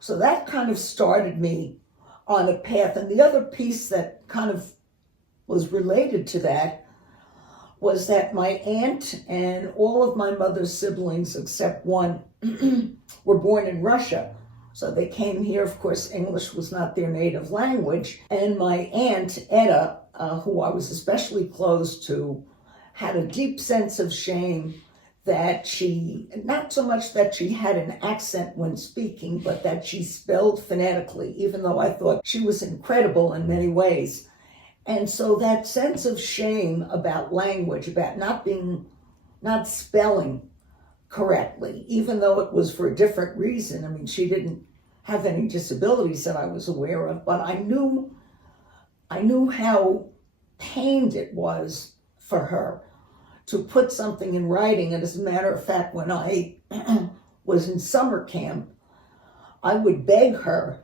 So that kind of started me on a path. And the other piece that kind of was related to that was that my aunt and all of my mother's siblings, except one, were born in Russia. So they came here. Of course, English was not their native language. And my aunt, Etta, who I was especially close to, had a deep sense of shame that she, not so much that she had an accent when speaking, but that she spelled phonetically, even though I thought she was incredible in many ways. And so that sense of shame about language, about not spelling correctly, even though it was for a different reason. I mean, she didn't have any disabilities that I was aware of, but I knew how pained it was for her to put something in writing. And as a matter of fact, when I was in summer camp, I would beg her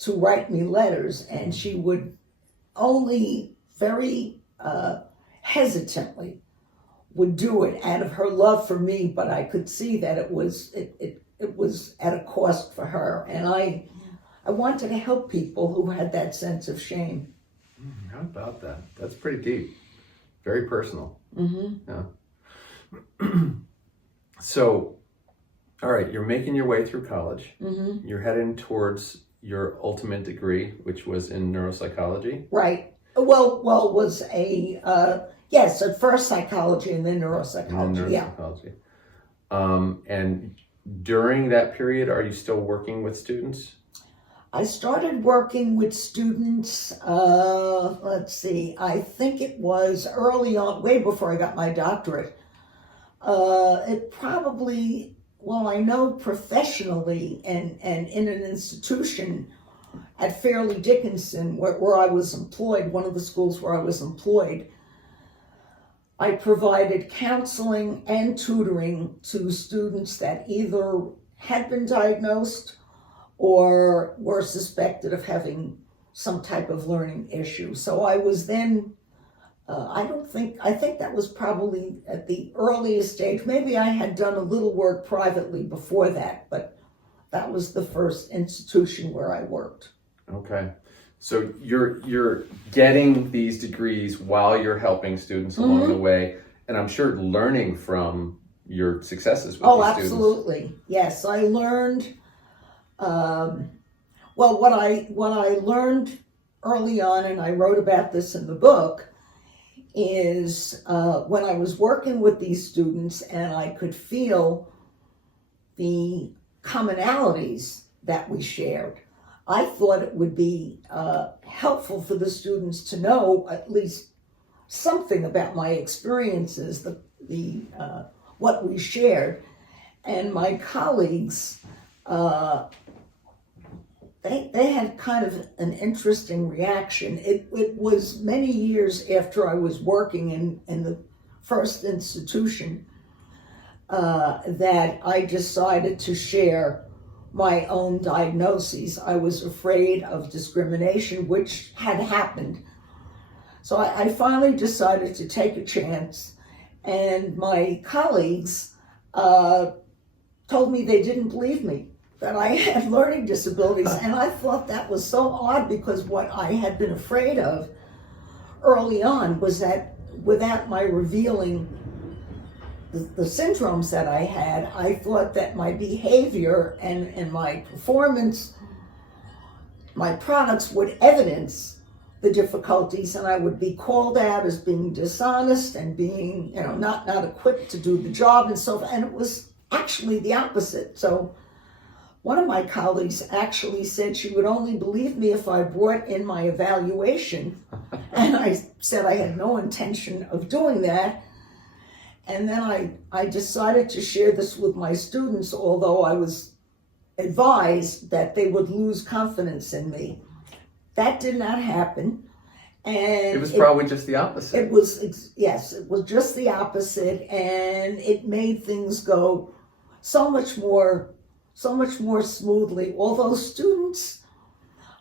to write me letters, and she would only very hesitantly would do it out of her love for me, but I could see that it was at a cost for her. And I wanted to help people who had that sense of shame. How about that? That's pretty deep. Very personal. Mm-hmm. Yeah. So, all right, you're making your way through college. Mm-hmm. You're heading towards your ultimate degree, which was in neuropsychology. Right. Well, it was yes, at first psychology and then neuropsychology. Neuropsychology. Yeah. And during that period, are you still working with students? I started working with students, let's see, I think it was early on, way before I got my doctorate. It probably, well, I know professionally and in an institution at Fairleigh Dickinson where I was employed, one of the schools where I was employed, I provided counseling and tutoring to students that either had been diagnosed or were suspected of having some type of learning issue. So I was then, I think that was probably at the earliest stage. Maybe I had done a little work privately before that, but that was the first institution where I worked. Okay. So you're getting these degrees while you're helping students along the way, and I'm sure learning from your successes with these students. Oh, absolutely. Yes, I learned. Well, what I learned early on, and I wrote about this in the book, is when I was working with these students and I could feel the commonalities that we shared, I thought it would be helpful for the students to know at least something about my experiences, the what we shared. And my colleagues, they had kind of an interesting reaction. It was many years after I was working in the first institution that I decided to share my own diagnoses. I was afraid of discrimination, which had happened. So I finally decided to take a chance, and my colleagues told me they didn't believe me, that I had learning disabilities. And I thought that was so odd, because what I had been afraid of early on was that without my revealing the syndromes that I had, I thought that my behavior and my performance, my products would evidence the difficulties, and I would be called out as being dishonest and being, not equipped to do the job and so forth. And it was actually the opposite. So one of my colleagues actually said she would only believe me if I brought in my evaluation. And I said I had no intention of doing that. And then I decided to share this with my students, although I was advised that they would lose confidence in me. That did not happen. And it was probably just the opposite. It was just the opposite. And it made things go so much more smoothly. Although students,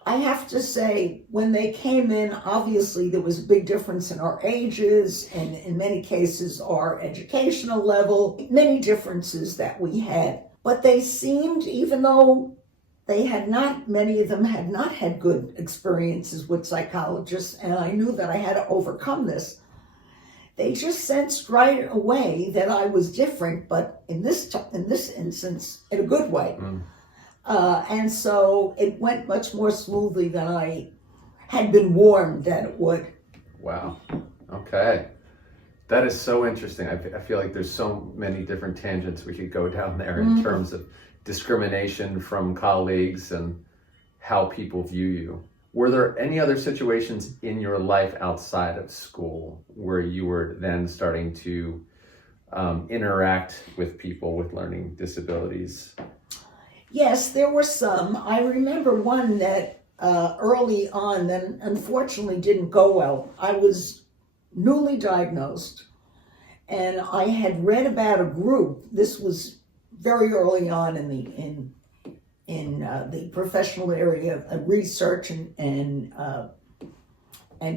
I have to say, when they came in, obviously there was a big difference in our ages and in many cases our educational level, many differences that we had. But they seemed, even though many of them had not had good experiences with psychologists, and I knew that I had to overcome this. They just sensed right away that I was different, but in this instance, in a good way. And so it went much more smoothly than I had been warned that it would. Wow. Okay. That is so interesting. I feel like there's so many different tangents we could go down there in terms of discrimination from colleagues and how people view you. Were there any other situations in your life outside of school where you were then starting to interact with people with learning disabilities? Yes, there were some. I remember one that early on that unfortunately didn't go well. I was newly diagnosed, and I had read about a group. This was very early on in the professional area of research and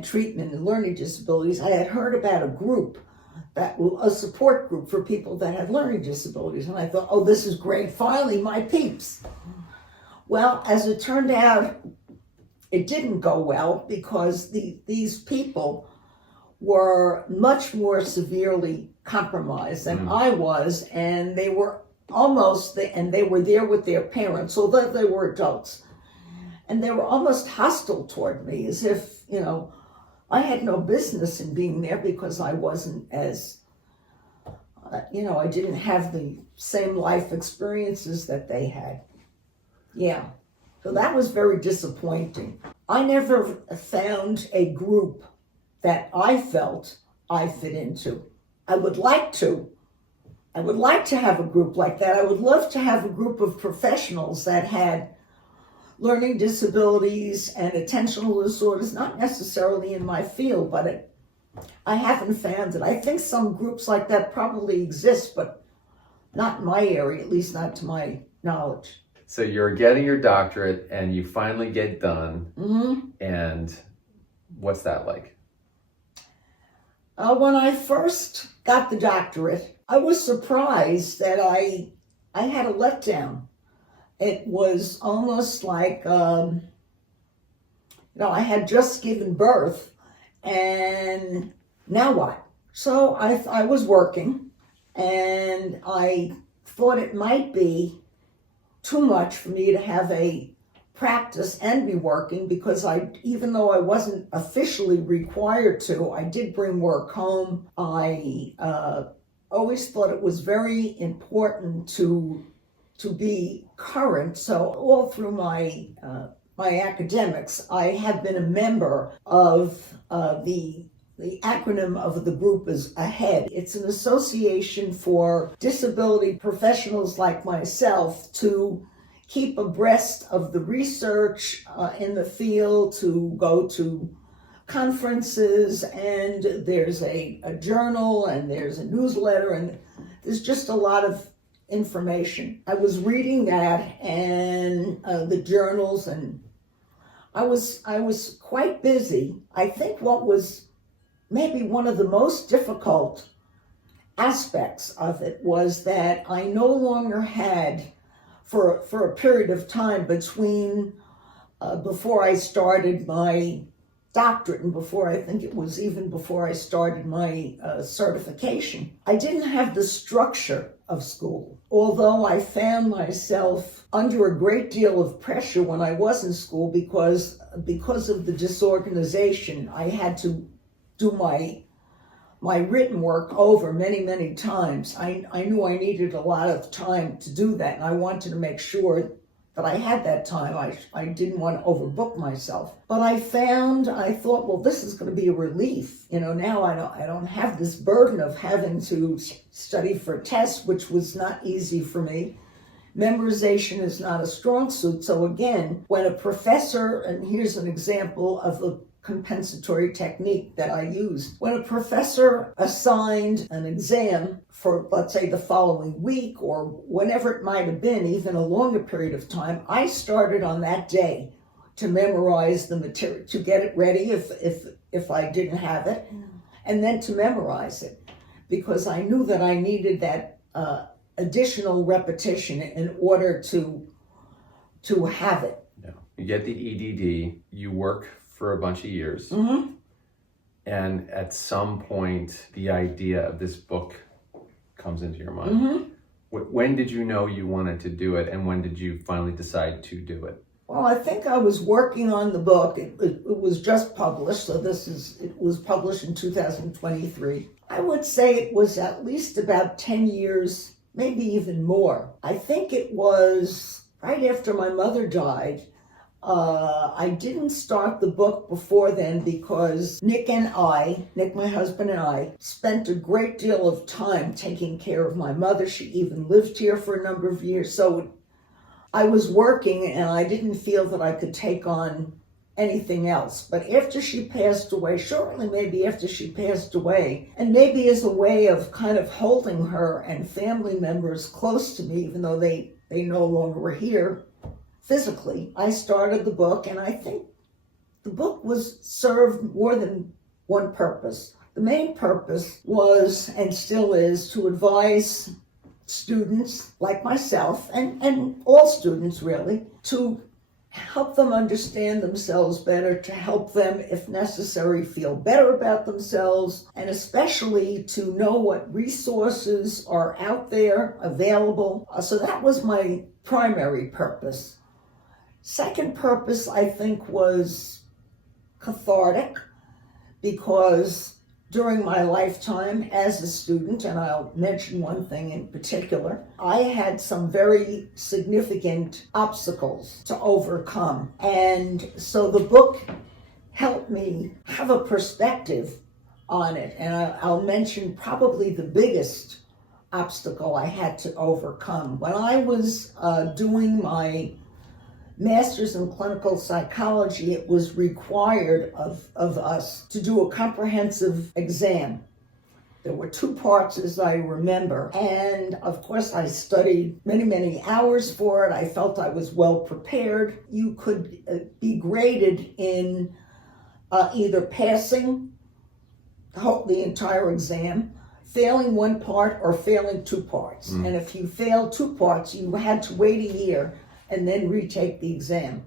treatment and learning disabilities. I had heard about a group, a support group for people that had learning disabilities, and I thought, oh, this is great, finally my peeps. Well, as it turned out, it didn't go well because these people were much more severely compromised than I was, and they were they were there with their parents, although they were adults, and they were almost hostile toward me, as if, I had no business in being there because I wasn't as, I didn't have the same life experiences that they had. Yeah, so that was very disappointing. I never found a group that I felt I fit into. I would like to have a group like that. I would love to have a group of professionals that had learning disabilities and attentional disorders, not necessarily in my field, but I haven't found it. I think some groups like that probably exist, but not in my area, at least not to my knowledge. So you're getting your doctorate and you finally get done. And what's that like? When I first got the doctorate, I was surprised that I had a letdown. It was almost like, I had just given birth, and now what? So I was working, and I thought it might be too much for me to have a practice and be working, because even though I wasn't officially required to, I did bring work home. I always thought it was very important to be current. So all through my academics, I have been a member of the acronym of the group is AHEAD. It's an association for disability professionals like myself to keep abreast of the research in the field, to go to conferences, and there's a journal, and there's a newsletter, and there's just a lot of information. I was reading that and the journals, and I was quite busy. I think what was maybe one of the most difficult aspects of it was that I no longer had, for a period of time between before I started my doctorate and before I started my certification, I didn't have the structure of school. Although I found myself under a great deal of pressure when I was in school because of the disorganization. I had to do my written work over many, many times. I knew I needed a lot of time to do that, and I wanted to make sure that I had that time. I didn't want to overbook myself. But I thought, well, this is going to be a relief. Now I don't have this burden of having to study for tests, which was not easy for me. Memorization is not a strong suit. So again, when a professor, and here's an example of a compensatory technique that I used. When a professor assigned an exam for, let's say, the following week or whenever it might have been, even a longer period of time, I started on that day to memorize the material, to get it ready if I didn't have it, and then to memorize it, because I knew that I needed that additional repetition in order to to have it. Yeah. You get the EDD, you work for a bunch of years, and at some point, the idea of this book comes into your mind. When did you know you wanted to do it, and when did you finally decide to do it? Well, I think I was working on the book. It was just published, so it was published in 2023. I would say it was at least about 10 years, maybe even more. I think it was right after my mother died. I didn't start the book before then because Nick, my husband and I, spent a great deal of time taking care of my mother. She even lived here for a number of years. So I was working and I didn't feel that I could take on anything else. But after she passed away, shortly maybe after she passed away, and maybe as a way of kind of holding her and family members close to me, even though they no longer were here physically, I started the book, and I think the book was served more than one purpose. The main purpose was, and still is, to advise students like myself, and all students really, to help them understand themselves better, to help them, if necessary, feel better about themselves, and especially to know what resources are out there available. So that was my primary purpose. Second purpose, I think, was cathartic, because during my lifetime as a student, and I'll mention one thing in particular, I had some very significant obstacles to overcome. And so the book helped me have a perspective on it. And I'll mention probably the biggest obstacle I had to overcome. When I was doing my master's in clinical psychology, it was required of us to do a comprehensive exam. There were 2 parts, as I remember, and of course I studied many hours for it. I felt I was well prepared. You could be graded in either passing the entire exam, failing 1 part, or failing 2 parts. And if you failed 2 parts, you had to wait a year and then retake the exam.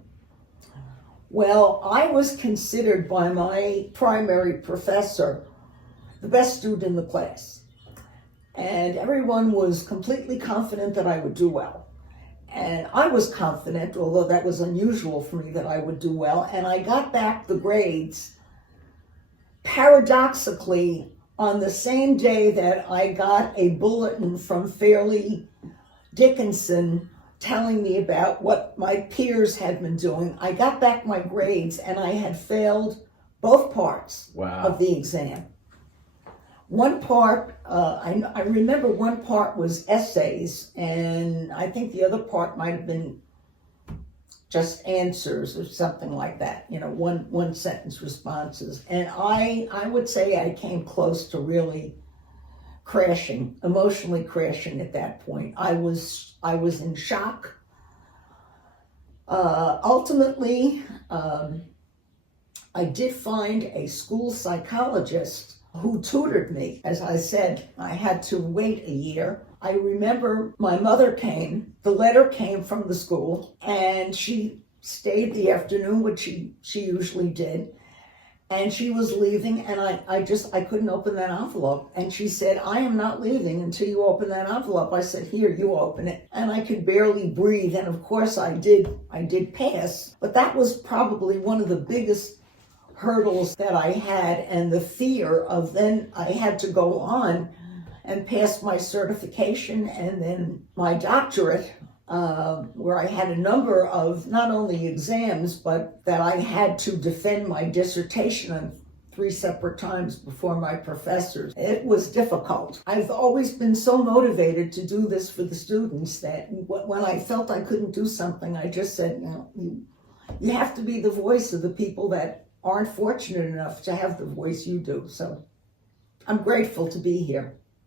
Well, I was considered by my primary professor the best student in the class. And everyone was completely confident that I would do well. And I was confident, although that was unusual for me, that I would do well. And I got back the grades, paradoxically, on the same day that I got a bulletin from Fairleigh Dickinson telling me about what my peers had been doing. I got back my grades, and I had failed both parts of the exam. One part, I remember one part was essays, and I think the other part might have been just answers or something like that, one sentence responses. And I would say I came close to really crashing, emotionally crashing at that point. I was in shock. Ultimately, I did find a school psychologist who tutored me. As I said, I had to wait a year. I remember my mother came, the letter came from the school, and she stayed the afternoon, which she usually did. And she was leaving, and I couldn't open that envelope. And she said, "I am not leaving until you open that envelope." I said, "Here, you open it." And I could barely breathe. And of course I did pass. But that was probably one of the biggest hurdles that I had, and the fear of then I had to go on and pass my certification and then my doctorate, where I had a number of not only exams, but that I had to defend my dissertation on 3 separate times before my professors. It was difficult. I've always been so motivated to do this for the students that when I felt I couldn't do something, I just said, you have to be the voice of the people that aren't fortunate enough to have the voice you do. So I'm grateful to be here.